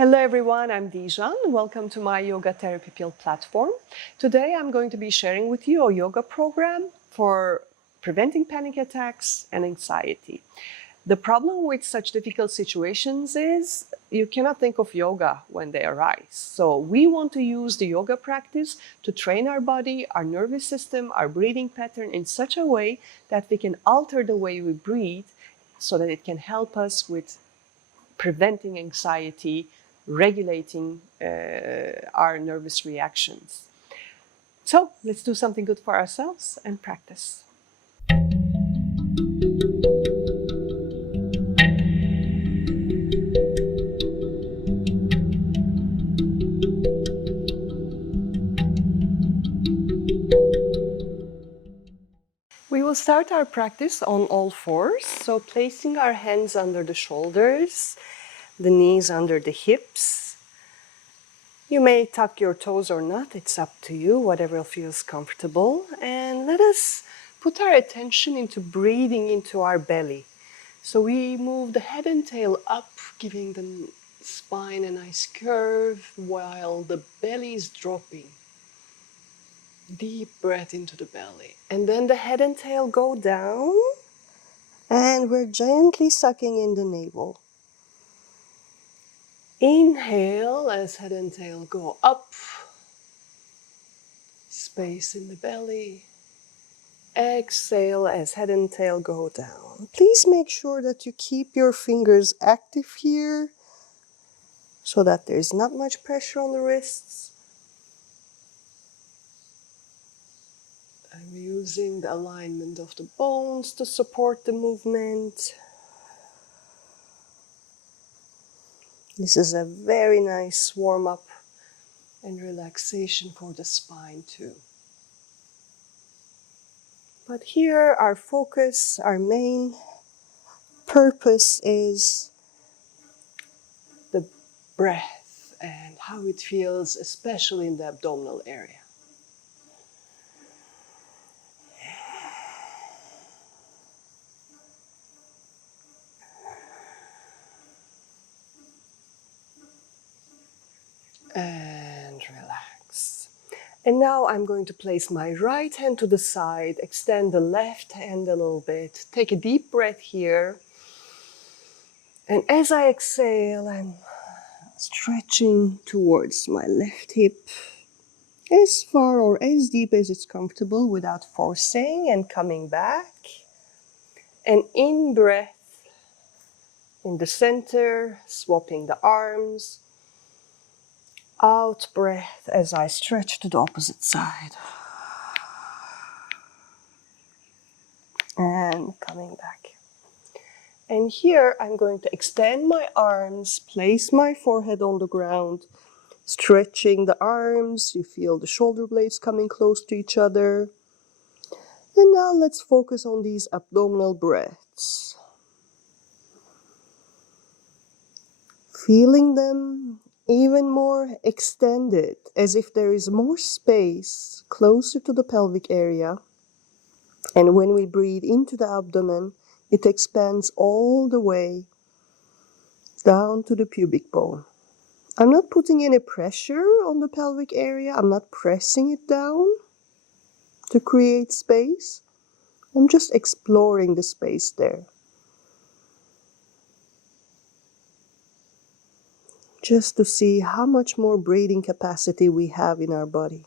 Hello everyone, I'm Dijan. Welcome to my Yoga Therapy Pill platform. Today I'm going to be sharing with you a yoga program for preventing panic attacks and anxiety. The problem with such difficult situations is you cannot think of yoga when they arise. So we want to use the yoga practice to train our body, our nervous system, our breathing pattern in such a way that we can alter the way we breathe so that it can help us with preventing anxiety, regulating our nervous reactions. So let's do something good for ourselves and practice. We will start our practice on all fours, so placing our hands under the shoulders, the knees under the hips. You may tuck your toes or not, it's up to you, whatever feels comfortable. And let us put our attention into breathing into our belly. So we move the head and tail up, giving the spine a nice curve while the belly is dropping. Deep breath into the belly. And then the head and tail go down, and we're gently sucking in the navel. Inhale as head and tail go up. Space in the belly. Exhale as head and tail go down. Please make sure that you keep your fingers active here so that there's not much pressure on the wrists. I'm using the alignment of the bones to support the movement. This is a very nice warm-up and relaxation for the spine too. But here our focus, our main purpose is the breath and how it feels, especially in the abdominal area. And relax. And now I'm going to place my right hand to the side, extend the left hand a little bit. Take a deep breath here. And as I exhale, I'm stretching towards my left hip as far or as deep as it's comfortable without forcing, and coming back. And in breath in the center, swapping the arms. Out breath as I stretch to the opposite side. And coming back. And here I'm going to extend my arms, place my forehead on the ground, stretching the arms. You feel the shoulder blades coming close to each other. And now let's focus on these abdominal breaths. Feeling them even more extended, as if there is more space closer to the pelvic area. And when we breathe into the abdomen, it expands all the way down to the pubic bone. I'm not putting any pressure on the pelvic area. I'm not pressing it down to create space. I'm just exploring the space there. Just to see how much more breathing capacity we have in our body.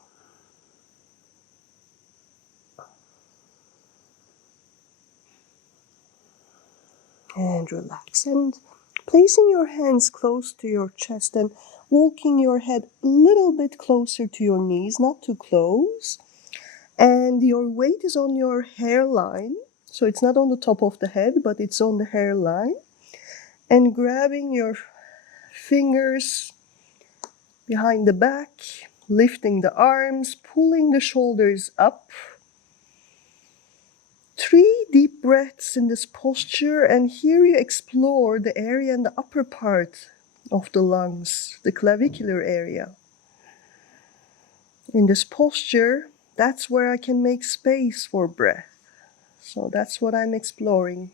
And relax. And placing your hands close to your chest and walking your head a little bit closer to your knees, not too close. And your weight is on your hairline. So it's not on the top of the head, but it's on the hairline. And grabbing your fingers behind the back, lifting the arms, pulling the shoulders up. 3 deep breaths in this posture, and here you explore the area in the upper part of the lungs, the clavicular area. In this posture, that's where I can make space for breath. So that's what I'm exploring.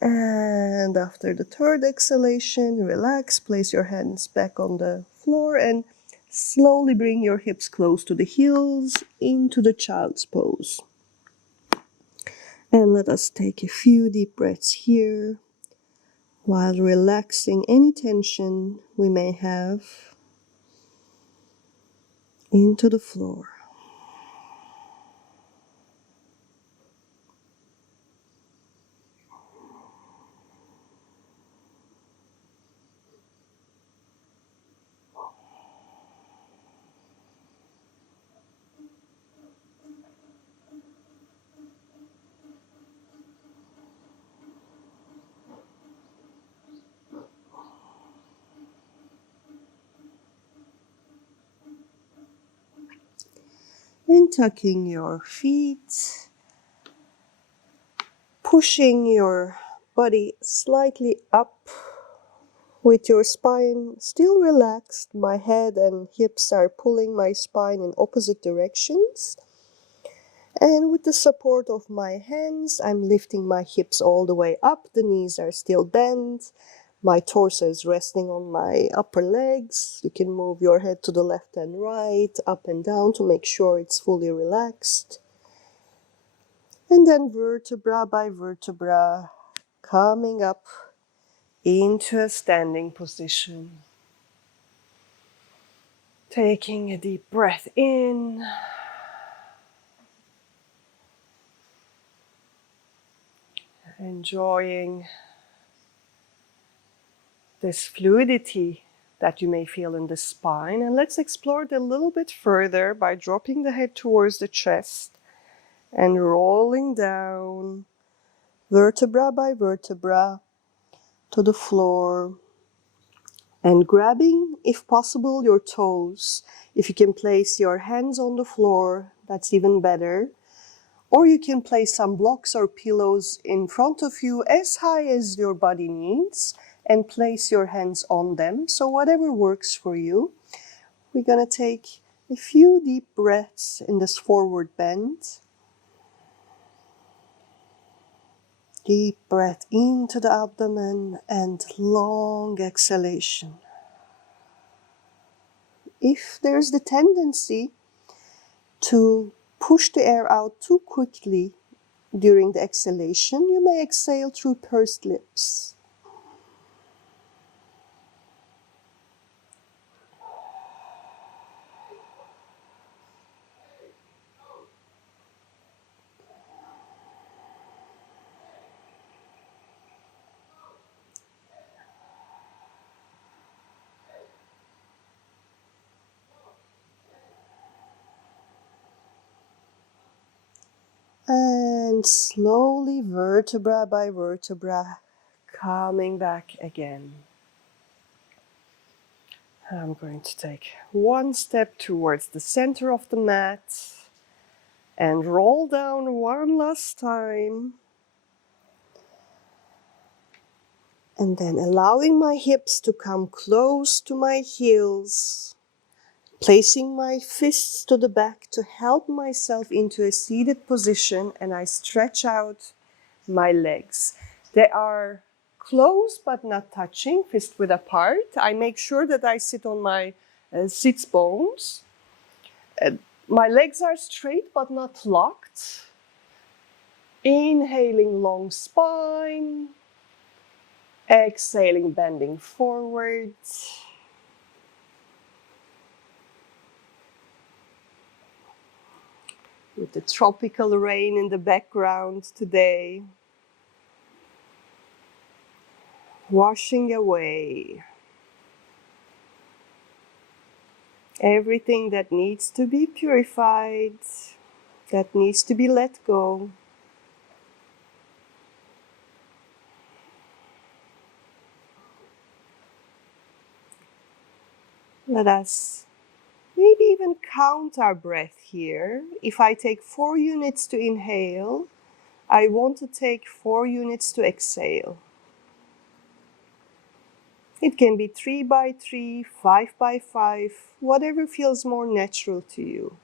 And after the third exhalation, relax, place your hands back on the floor and slowly bring your hips close to the heels into the child's pose. And let us take a few deep breaths here while relaxing any tension we may have into the floor. And tucking your feet, pushing your body slightly up with your spine still relaxed. My head and hips are pulling my spine in opposite directions. And with the support of my hands, I'm lifting my hips all the way up. The knees are still bent. My torso is resting on my upper legs. You can move your head to the left and right, up and down to make sure it's fully relaxed. And then vertebra by vertebra, coming up into a standing position. Taking a deep breath in. Enjoying this fluidity that you may feel in the spine. And let's explore it a little bit further by dropping the head towards the chest and rolling down vertebra by vertebra to the floor and grabbing, if possible, your toes. If you can place your hands on the floor, that's even better. Or you can place some blocks or pillows in front of you as high as your body needs and place your hands on them. So whatever works for you. We're going to take a few deep breaths in this forward bend. Deep breath into the abdomen and long exhalation. If there's the tendency to push the air out too quickly during the exhalation, you may exhale through pursed lips. And slowly, vertebra by vertebra, coming back again. I'm going to take one step towards the center of the mat and roll down one last time. And then allowing my hips to come close to my heels, placing my fists to the back to help myself into a seated position, and I stretch out my legs. They are close but not touching, fist width apart. I make sure that I sit on my sits bones. My legs are straight but not locked. Inhaling, long spine. Exhaling, bending forward. With the tropical rain in the background today. Washing away everything that needs to be purified, that needs to be let go. Let us maybe even count our breath here. If I take 4 units to inhale, I want to take 4 units to exhale. It can be 3 by 3, 5 by 5, whatever feels more natural to you.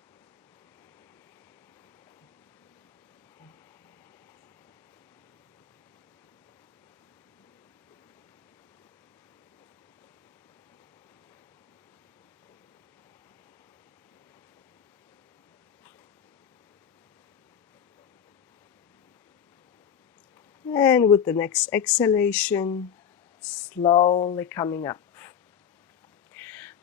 And with the next exhalation, slowly coming up.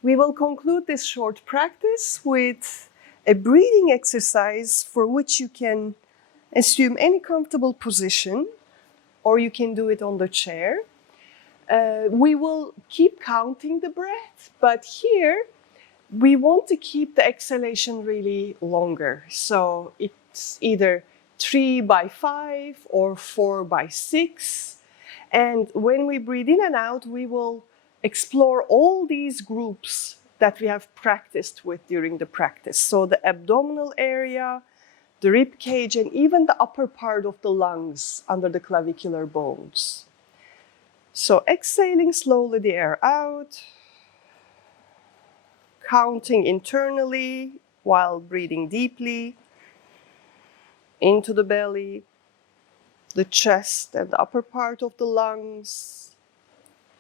We will conclude this short practice with a breathing exercise for which you can assume any comfortable position, or you can do it on the chair. We will keep counting the breath, but here we want to keep the exhalation really longer. So it's either 3 by 5 or 4 by 6. And when we breathe in and out, we will explore all these groups that we have practiced with during the practice. So the abdominal area, the rib cage, and even the upper part of the lungs under the clavicular bones. So exhaling slowly the air out, counting internally while breathing deeply into the belly, the chest and the upper part of the lungs.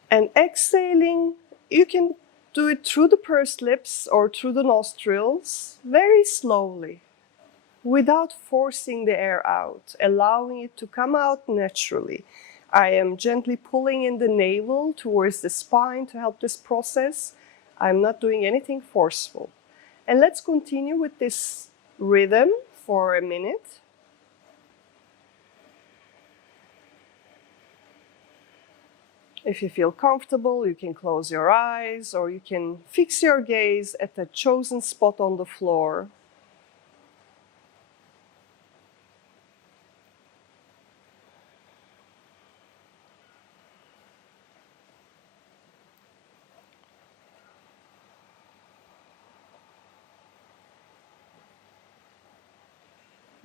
And exhaling, you can do it through the pursed lips or through the nostrils, very slowly, without forcing the air out, allowing it to come out naturally. I am gently pulling in the navel towards the spine to help this process. I'm not doing anything forceful. And let's continue with this rhythm for a minute. If you feel comfortable, you can close your eyes or you can fix your gaze at a chosen spot on the floor.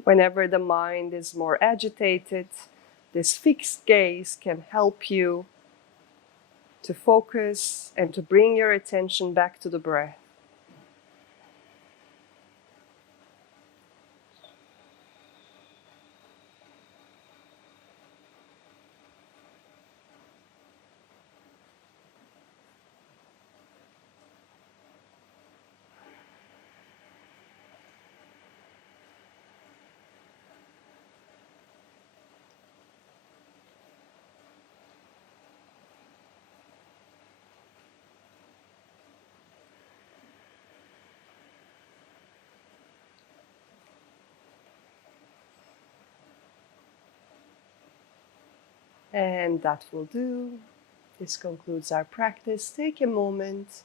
Whenever the mind is more agitated, this fixed gaze can help you to focus and to bring your attention back to the breath. And that will do. This concludes our practice. Take a moment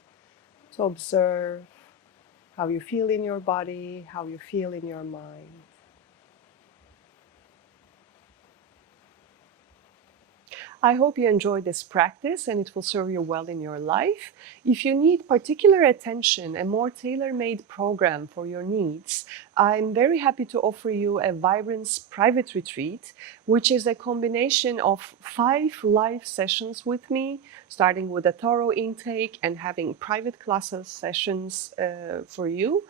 to observe how you feel in your body, how you feel in your mind. I hope you enjoyed this practice and it will serve you well in your life. If you need particular attention, a more tailor-made program for your needs, I'm very happy to offer you a Vibrance private retreat, which is a combination of 5 live sessions with me, starting with a thorough intake and having private classes sessions for you,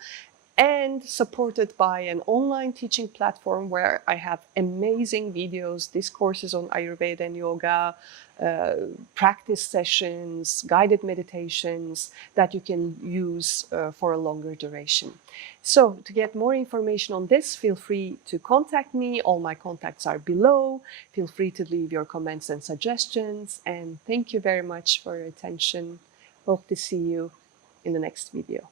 and supported by an online teaching platform where I have amazing videos, discourses on Ayurveda and yoga, practice sessions, guided meditations that you can use for a longer duration. So to get more information on this, feel free to contact me. All my contacts are below. Feel free to leave your comments and suggestions. And thank you very much for your attention. Hope to see you in the next video.